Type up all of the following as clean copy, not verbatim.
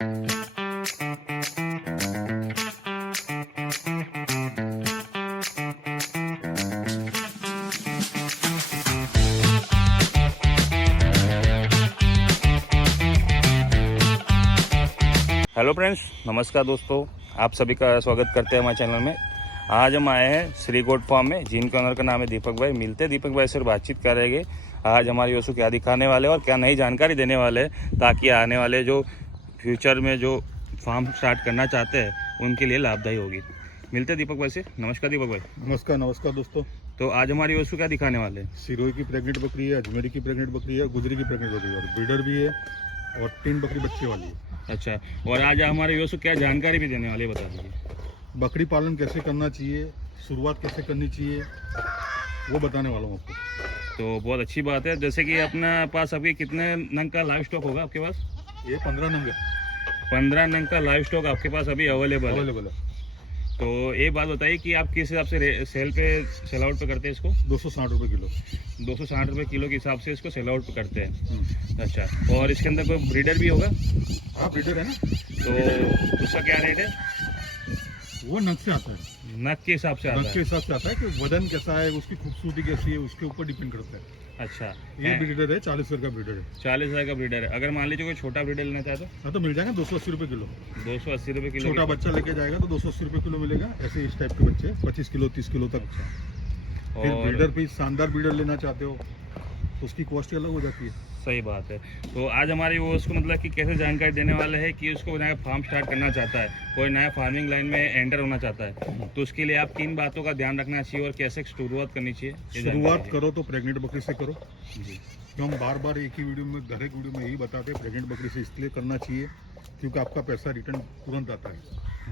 Hello friends, नमस्कार दोस्तों, आप सभी का स्वागत करते हैं हमारे चैनल में। आज हम आए हैं श्री गोट फार्म में, जिनके ऑनर का नाम है दीपक भाई। मिलते हैं दीपक भाई से और बातचीत करेंगे आज हमारी वसु क्या दिखाने वाले हैं और क्या नई जानकारी देने वाले हैं, ताकि आने वाले जो फ्यूचर में जो फार्म स्टार्ट करना चाहते हैं उनके लिए लाभदायी होगी। मिलते हैं दीपक भाई से। नमस्कार दीपक भाई। नमस्कार दोस्तों। तो आज हमारी वसु क्या दिखाने वाले हैं? सिरोही की प्रेग्नेंट बकरी है, अजमेरी की प्रेग्नेंट बकरी है, गुजरी की प्रेग्नेंट बकरी है और ब्रीडर भी है और 3 बकरी बच्चे वाली है। अच्छा, और आज हमारे वसु क्या जानकारी भी देने वाले हैं, बता दीजिए। बकरी पालन कैसे करना चाहिए, शुरुआत कैसे करनी चाहिए, वो बताने वाला हूँ आपको। तो बहुत अच्छी बात है। जैसे कि अपना पास अभी कितने नंग का लाइव स्टॉक होगा आपके पास? ये 15 नंग है। 15 नंग का लाइव स्टॉक आपके पास अभी अवेलेबल है। तो एक बात बताइए कि आप किस हिसाब से सेल आउट पे करते हैं इसको? 260 रुपये किलो। 260 रुपये किलो के हिसाब से इसको सेल आउट पे करते हैं। अच्छा, और इसके अंदर कोई ब्रीडर भी होगा? हाँ, ब्रीडर है ना। तो उसका क्या रेट है? वो नग से आता है। नग के हिसाब से आता नग के है? हिसाब से आता है कि वजन कैसा है, उसकी खूबसूरती कैसी है, उसके ऊपर डिपेंड करता है। अच्छा, ये ब्रीडर है, 40 हज़ार का ब्रीडर है। 40,000 का ब्रीडर है। अगर मान लीजिए कोई छोटा ब्रीडर लेना चाहे तो? हाँ, तो मिल जाएगा 280 रुपये किलो। 280 रुपये किलो। छोटा बच्चा लेके जाएगा तो 280 रुपये किलो मिलेगा। ऐसे इस टाइप के बच्चे 25 किलो 30 किलो तक। फिर और ब्रीडर भी शानदार ब्रीडर लेना चाहते हो तो उसकी कॉस्ट अलग हो जाती है। सही बात है। तो आज हमारी वो उसको मतलब कि कैसे जानकारी देने वाले हैं कि उसको नया फार्म स्टार्ट करना चाहता है, कोई नया फार्मिंग लाइन में एंटर होना चाहता है, तो उसके लिए आप 3 बातों का ध्यान रखना चाहिए और कैसे शुरुआत करनी चाहिए। शुरुआत करो तो प्रेग्नेंट बकरी से करो। जी। तो हम बार बार एक ही वीडियो में, हर एक वीडियो में यही बताते हैं, प्रेग्नेंट बकरी से इसलिए करना चाहिए क्योंकि आपका पैसा रिटर्न तुरंत आता है।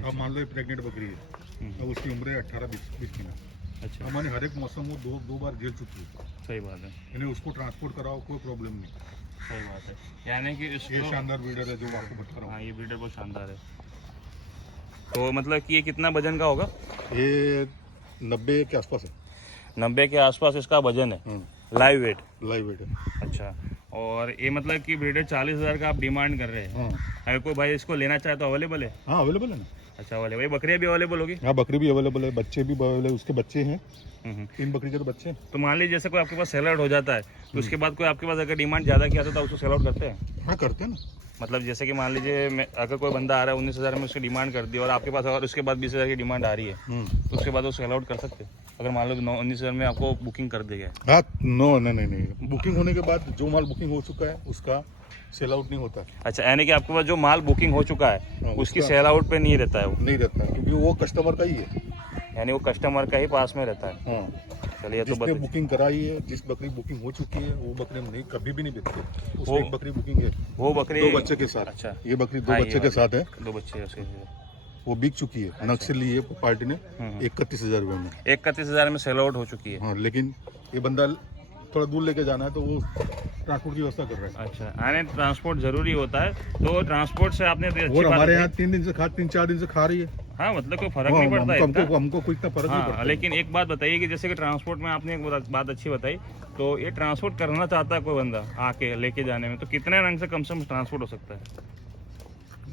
अब मान लो प्रेग्नेंट बकरी है, अब उसकी उम्र है 18-20 महीना। अच्छा, हमारे हर एक मौसम वो दो बार झेल चुकी है। सही बात है। यानी उसको ट्रांसपोर्ट कराओ, कोई प्रॉब्लम नहीं। सही बात है, यानी कि ये इसको शानदार ब्रीडर है जो मैं आपको बता रहा हूँ। हाँ, ये ब्रीडर बहुत शानदार है। तो मतलब कि ये कितना वजन का होगा? ये 90 के आसपास है। 90 के आसपास इसका वजन है, लाइव वेट। लाइव वेट है। अच्छा, और ये मतलब कि ब्रीडर 40,000 का आप डिमांड कर रहे हैं। हाँ अगर कोई भाई इसको लेना चाहे तो अवेलेबल है? हाँ, अवेलेबल है ना। अच्छा, अवेलेबल। ये बकरियाँ भी अवेलेबल होगी? हाँ, बकरी भी अवेलेबल है, बच्चे भी अवेलेबल है, उसके बच्चे हैं। 3 बकरी के तो बच्चे हैं। तो मान लीजिए जैसे कोई आपके पास सेल आउट हो जाता है तो उसके बाद कोई आपके पास अगर डिमांड ज़्यादा किया था तो उसको सेल आउट करते हैं? हाँ, करते हैं ना। मतलब जैसे कि मान लीजिए अगर कोई बंदा आ रहा है 19,000 में उसकी डिमांड कर दी और आपके पास और उसके बाद 20,000 की डिमांड आ रही है, तो उसके बाद वो सेल आउट कर सकते हैं? अगर मान लो 19,000 में आपको बुकिंग कर दी गया है? हाँ, नहीं, बुकिंग होने के बाद जो माल बुकिंग हो चुका है उसका सेल आउट नहीं होता। अच्छा, यानी कि आपके पास जो माल बुकिंग हो चुका है उसकी सेल आउट पे नहीं रहता है वो? नहीं रहता क्योंकि वो कस्टमर का ही है। यानी वो कस्टमर का ही पास में रहता है। हाँ, चलिए, तो जिसने बुकिंग कराई है, जिस बकरी बुकिंग हो चुकी है वो बकरी हम नहीं कभी भी नहीं बेचते। उसकी वो- एक बकरी बुकिंग है, वो बकरी 2 बच्चे के साथ। अच्छा, ये बकरी 2 हाँ, ये बच्चे के वाली। साथ है, 2 बच्चे हैं उसके। वो बिक चुकी है। नग से लिए पार्टी ने 31,000 रुपये में। 31,000 में सेल आउट हो चुकी है। हाँ, लेकिन ये बंदा थोड़ा दूर लेके जाना है तो वो ट्रांसपोर्ट की व्यवस्था कर रहा है। अच्छा, यानी ट्रांसपोर्ट जरूरी होता है, तो ट्रांसपोर्ट से आपने अच्छी और बात हमारे यहाँ बताई। 3-4 दिन से खा रही है। हाँ, मतलब कोई फर्क नहीं पड़ता हमको इतना। हमको कोई इतना फर्क नहीं हाँ, पड़ता। लेकिन एक बात बताइए कि जैसे कि ट्रांसपोर्ट में आपने एक बात अच्छी बताई, तो ये ट्रांसपोर्ट करना चाहता है कोई बंदा आके लेके जाने में, तो कितने रंग से कम ट्रांसपोर्ट हो सकता है?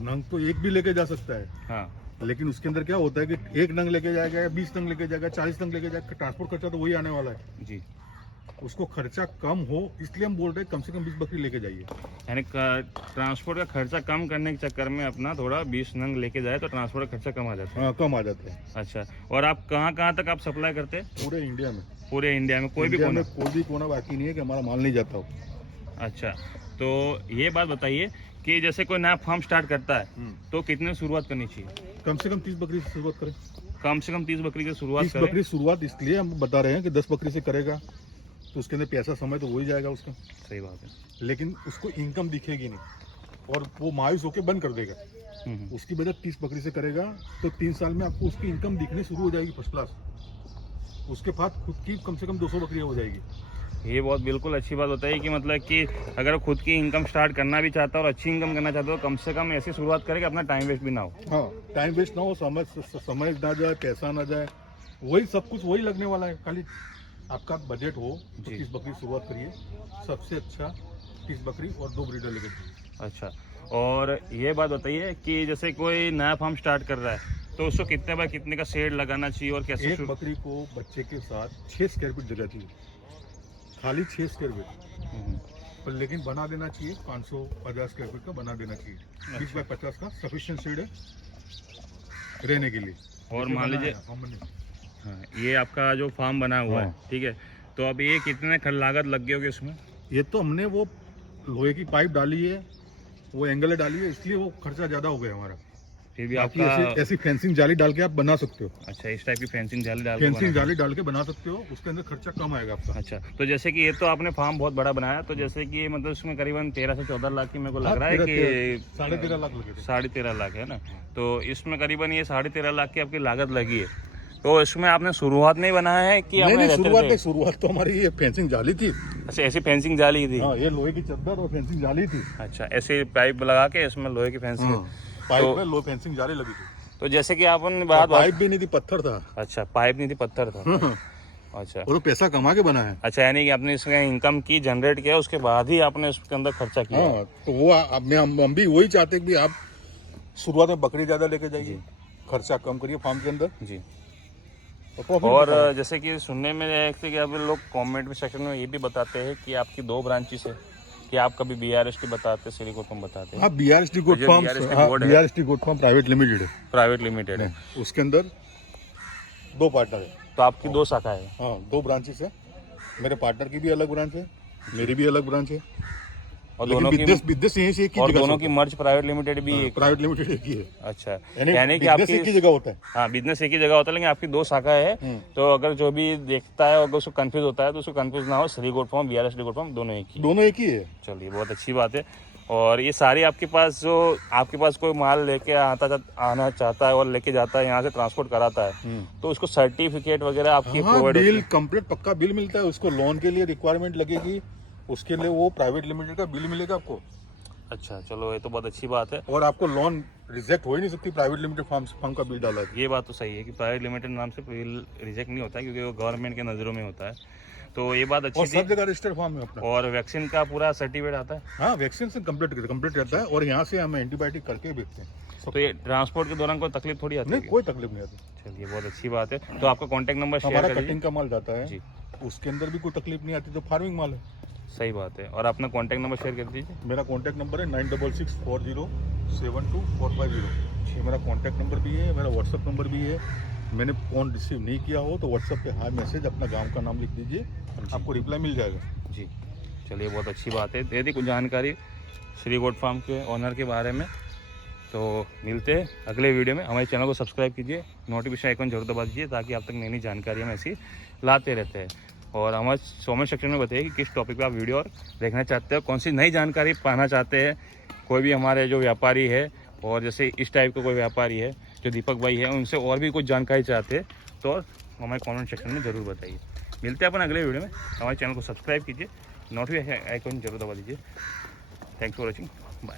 नंग तो एक भी लेके जा सकता है, हाँ, लेकिन उसके अंदर क्या होता है कि 1 नंग लेके जाएगा या 20 नंग लेके जाएगा, 40 नंग लेके जाएगा, ट्रांसपोर्ट खर्चा तो वही आने वाला है। जी। उसको खर्चा कम हो इसलिए हम बोल रहे हैं कम से कम 20 बकरी लेके जाइए। यानी ट्रांसपोर्ट का खर्चा कम करने के चक्कर में अपना थोड़ा 20 नंग लेके जाए तो ट्रांसपोर्ट का खर्चा कम आ जाता है। हाँ, कम आ जाता है। अच्छा, और आप कहाँ तक आप सप्लाई करते हैं? पूरे इंडिया में। पूरे इंडिया में कोई भी इंडिया कोना? में कोई भी कोना बाकी नहीं है कि हमारा माल नहीं जाता हो। अच्छा, तो ये बात बताइए कि जैसे कोई नया फार्म स्टार्ट करता है तो कितने शुरुआत करनी चाहिए? कम से कम 30 बकरी से शुरुआत करें। कम से कम 30 बकरी की शुरुआत 30 करें। बकरी शुरुआत इसलिए हम बता रहे हैं कि 10 बकरी से करेगा तो उसके अंदर पैसा समय तो हो ही जाएगा उसका, सही बात है। लेकिन उसको इनकम दिखेगी नहीं और वो मायूस होकर बंद कर देगा। उसकी वजह 30 बकरी से करेगा तो 3 साल में आपको उसकी इनकम दिखनी शुरू हो जाएगी फर्स्ट क्लास। उसके बाद खुद की कम से कम 200 बकरियां हो जाएगी। ये बहुत बिल्कुल अच्छी बात बताई कि मतलब कि अगर खुद की इनकम स्टार्ट करना भी चाहता है और अच्छी इनकम करना चाहता है तो कम से कम ऐसी शुरुआत करे कि अपना टाइम वेस्ट भी ना हो। हाँ, टाइम वेस्ट ना हो, समय ना जाए, पैसा ना जाए, वही सब कुछ वही लगने वाला है। खाली आपका बजट हो तो 30 बकरी शुरुआत करिए। सबसे अच्छा 30 बकरी और 2 ब्रीडर लेकर। अच्छा, और ये बात बताइए कि जैसे कोई नया फार्म स्टार्ट कर रहा है तो उसको कितने बाय कितने का शेड लगाना चाहिए और कैसे एक बकरी को बच्चे के साथ 6 स्क्वायर फीट जगह चाहिए, खाली 6 स्क्वायर फीट, पर लेकिन बना देना चाहिए 550 स्क्वायर फीट का बना देना चाहिए। 20 बाय 50 का सफिशिएंट शेड है रहने के लिए। और मान लीजिए हाँ, ये आपका जो फार्म बना हुआ है, ठीक है, तो अब ये कितने लागत लग गई होगी उसमें? ये तो हमने वो लोहे की पाइप डाली है, वो एंगल डाली है, इसलिए वो खर्चा ज्यादा हो गया हमारा। फिर भी बाकी आपका ऐसी फेंसिंग जाली डाल के आप बना सकते हो। अच्छा, इस टाइप की फेंसिंग जाली डाल के फेंसिंग जाली डाल के बना सकते हो, उसके अंदर खर्चा कम आएगा आपका। अच्छा, तो जैसे कि ये तो आपने फार्म बहुत बड़ा बनाया, तो जैसे कि मतलब उसमें करीबन 13 से 14 लाख की मेरे को लग रहा है कि 13.5 लाख लगे थे। 13.5 लाख है ना, तो इसमें करीबन ये 13.5 लाख की आपकी लागत लगी है। तो इसमें आपने शुरुआत में ही बनाया है कि आपने शुरुआत तो हमारी ये फेंसिंग जाली थी। अच्छा, ऐसी फेंसिंग जाली थी? हाँ, ये लोहे की चद्दर और फेंसिंग जाली थी। अच्छा, ऐसे पाइप लगा के इसमें लोहे की फेंसिंग, पाइप में लोहे फेंसिंग जाली लगी थी। तो जैसे कि आपने बात पाइप भी नहीं थी, पत्थर था। अच्छा, पाइप नहीं थी, पत्थर था। अच्छा, वो तो पैसा कमा के बना है। अच्छा, यानी कि आपने इसमें इनकम की, जनरेट किया, उसके बाद ही आपने उसके अंदर खर्चा किया। हाँ, तो वो हम भी वही चाहते हैं कि आप शुरुआत में बकरी ज्यादा लेके जाइए, खर्चा कम करिए फार्म के अंदर जी। तो और जैसे कि सुनने में आया कि अब लोग कमेंट में सेक्शन में ये भी बताते हैं कि आपकी 2 ब्रांचेस है, कि आप कभी BRST बताते हैं, श्री गोट फार्म बताते हैं। हाँ, BRST goat farm, BRST goat farm private limited है। प्राइवेट लिमिटेड है, उसके अंदर 2 पार्टनर है। तो आपकी 2 शाखा है? हाँ, 2 ब्रांचेस है। मेरे पार्टनर की भी अलग ब्रांच है, मेरी भी अलग ब्रांच है, और दोनों की बिजनेस यहीं से एक ही और जगह दोनों की मर्ज प्राइवेट लिमिटेड भी एक? प्राइवेट लिमिटेड एक ही है। अच्छा, यानी कि आपकी एक ही जगह होता है। हाँ, बिजनेस एक ही जगह होता है, लेकिन आपकी 2 शाखा है। तो अगर जो भी देखता है अगर उसको कंफ्यूज होता है तो उसको कंफ्यूज ना हो, Shri goat farm, BRST goat farm दोनों एक ही है। चलिए, बहुत अच्छी बात है। और ये सारी आपके पास जो आपके पास कोई माल लेके आना चाहता है और लेके जाता है, यहाँ से ट्रांसपोर्ट कराता है, तो उसको सर्टिफिकेट वगैरह आपकी प्रोवाइड होती है? बिल कंप्लीट पक्का बिल मिलता है। उसको लोन के लिए रिक्वायरमेंट लगेगी, उसके लिए वो प्राइवेट लिमिटेड का बिल मिलेगा आपको। अच्छा, चलो, ये तो बहुत अच्छी बात है। और आपको लोन रिजेक्ट हो ही नहीं सकती प्राइवेट लिमिटेड फार्म का बिल डाला है। ये बात तो सही है कि प्राइवेट लिमिटेड नाम से बिल रिजेक्ट नहीं होता है, क्योंकि वो गवर्नमेंट के नज़रों में होता है। तो ये बात अच्छी और थी। सब जगह रजिस्टर्ड फार्म है अपना। और वैक्सीन का पूरा सर्टिफिकेट आता है? हाँ, वैक्सीन से कंप्लीट रहता है, और यहाँ से हम एंटीबायोटिक करके बेचते हैं। तो ये ट्रांसपोर्ट के दौरान कोई तकलीफ थोड़ी आती है? नहीं, कोई तकलीफ नहीं आती। चलिए, बहुत अच्छी बात है। तो आपका कॉन्टैक्ट नंबर शेयर हमारा कर दीजिए। कटिंग का माल जाता है जी, उसके अंदर भी कोई तकलीफ नहीं आती, तो फार्मिंग माल है। सही बात है। और अपना कॉन्टैक्ट नंबर शेयर कर दीजिए। मेरा कॉन्टैक्ट नंबर है 9664072450। ये मेरा कॉन्टैक्ट नंबर भी है, मेरा व्हाट्सअप नंबर भी है। मैंने फ़ोन रिसीव नहीं किया हो तो व्हाट्सअप पे हाई मैसेज अपना गांव का नाम लिख दीजिए, आपको रिप्लाई मिल जाएगा। जी, चलिए, बहुत अच्छी बात है। दे दी कुछ जानकारी श्री गोट फार्म के ओनर के बारे में। तो मिलते हैं अगले वीडियो में। हमारे चैनल को सब्सक्राइब कीजिए, नोटिफिकेशन आइकन जरूर दबा दीजिए, ताकि आप तक नई नई जानकारी हम ऐसी लाते रहते हैं। और हमारे कमेंट सेक्शन में बताइए कि किस टॉपिक पे आप वीडियो और देखना चाहते हो, कौन सी नई जानकारी पाना चाहते हैं। कोई भी हमारे जो व्यापारी है, और जैसे इस टाइप का कोई व्यापारी है जो दीपक भाई है, उनसे और भी कुछ जानकारी चाहते हैं तो हमारे कमेंट सेक्शन में ज़रूर बताइए। मिलते हैं अपन अगले वीडियो में। हमारे चैनल को सब्सक्राइब कीजिए, नोटिफिकेशन आइकन जरूर दबा दीजिए। Thanks for watching, bye.